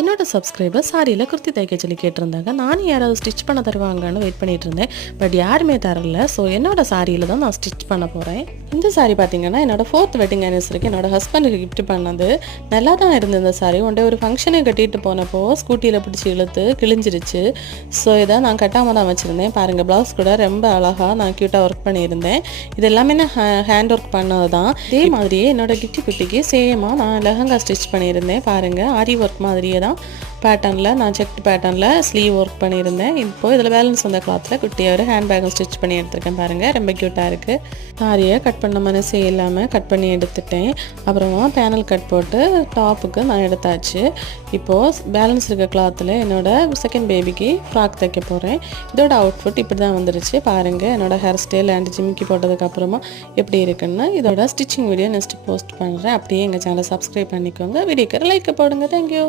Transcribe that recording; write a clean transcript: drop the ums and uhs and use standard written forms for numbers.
என்னோட சப்ஸ்கிரைபர் சாரியில் குர்த்தி தைக்க சொல்லி கேட்டிருந்தாங்க. நானும் யாராவது ஸ்டிச் பண்ண தருவாங்கன்னு வெயிட் பண்ணிட்டு இருந்தேன். பட் யாருமே தரல. ஸோ என்னோட சாரியில் தான் நான் ஸ்டிச் பண்ண போகிறேன். இந்த சாரி பார்த்தீங்கன்னா என்னோட 4th வெட்டிங் ஆனிவர்சரிக்கு என்னோட ஹஸ்பண்டுக்கு கிஃப்ட் பண்ணது. நல்லா தான் இருந்தது இந்த சாரி. ஒன்றே ஒரு ஃபங்க்ஷனை கட்டிட்டு போனப்போ ஸ்கூட்டியில் பிடிச்சி இழுத்து கிழிஞ்சிருச்சு. ஸோ இதை நான் கட்டாமல் தான் வச்சுருந்தேன். பாருங்கள், ப்ளவுஸ் கூட ரொம்ப அழகாக நான் க்யூட்டாக ஒர்க் பண்ணியிருந்தேன். இது எல்லாமே நான் ஹேண்ட் ஒர்க் பண்ணது தான். இதே மாதிரியே என்னோட கிட்டி குட்டிக்கு சேமாக நான் லெஹங்கா ஸ்டிச் பண்ணியிருந்தேன். பாருங்கள், ஆரி ஒர்க் மாதிரியே தான் பேட்டர்னில் நான் செக் பேட்டர்னில் ஸ்லீவ் ஒர்க் பண்ணியிருந்தேன். இப்போ இதில் பேலன்ஸ் வந்த கிளாத்தில் குட்டியாக ஒரு ஹேண்ட் பேக்கும் ஸ்டிச் பண்ணி எடுத்துருக்கேன். பாருங்கள், ரொம்ப க்யூட்டாக இருக்குது. சாரியை கட் பண்ண மனசே இல்லாமல் கட் பண்ணி எடுத்துட்டேன். அப்புறமா பேனல் கட் போட்டு டாப்புக்கு நான் எடுத்தாச்சு. இப்போது பேலன்ஸ் இருக்க கிளாத்தில் என்னோடய செகண்ட் பேபிக்கு ஃப்ராக் தைக்க போகிறேன். இதோட அவுட்ஃபுட் இப்படி தான் வந்துருச்சு. பாருங்கள், என்னோடய ஹேர் ஸ்டைல் அண்ட் ஜிமிக்கி போட்டதுக்கப்புறமா எப்படி இருக்குன்னு இதோட ஸ்டிச்சிங் வீடியோ நெக்ஸ்ட் போஸ்ட் பண்ணுறேன். அப்படியே எங்கள் சேனலை சப்ஸ்கிரைப் பண்ணிக்கோங்க. வீடியோக்கு லைக் போடுங்க. தேங்க்யூ.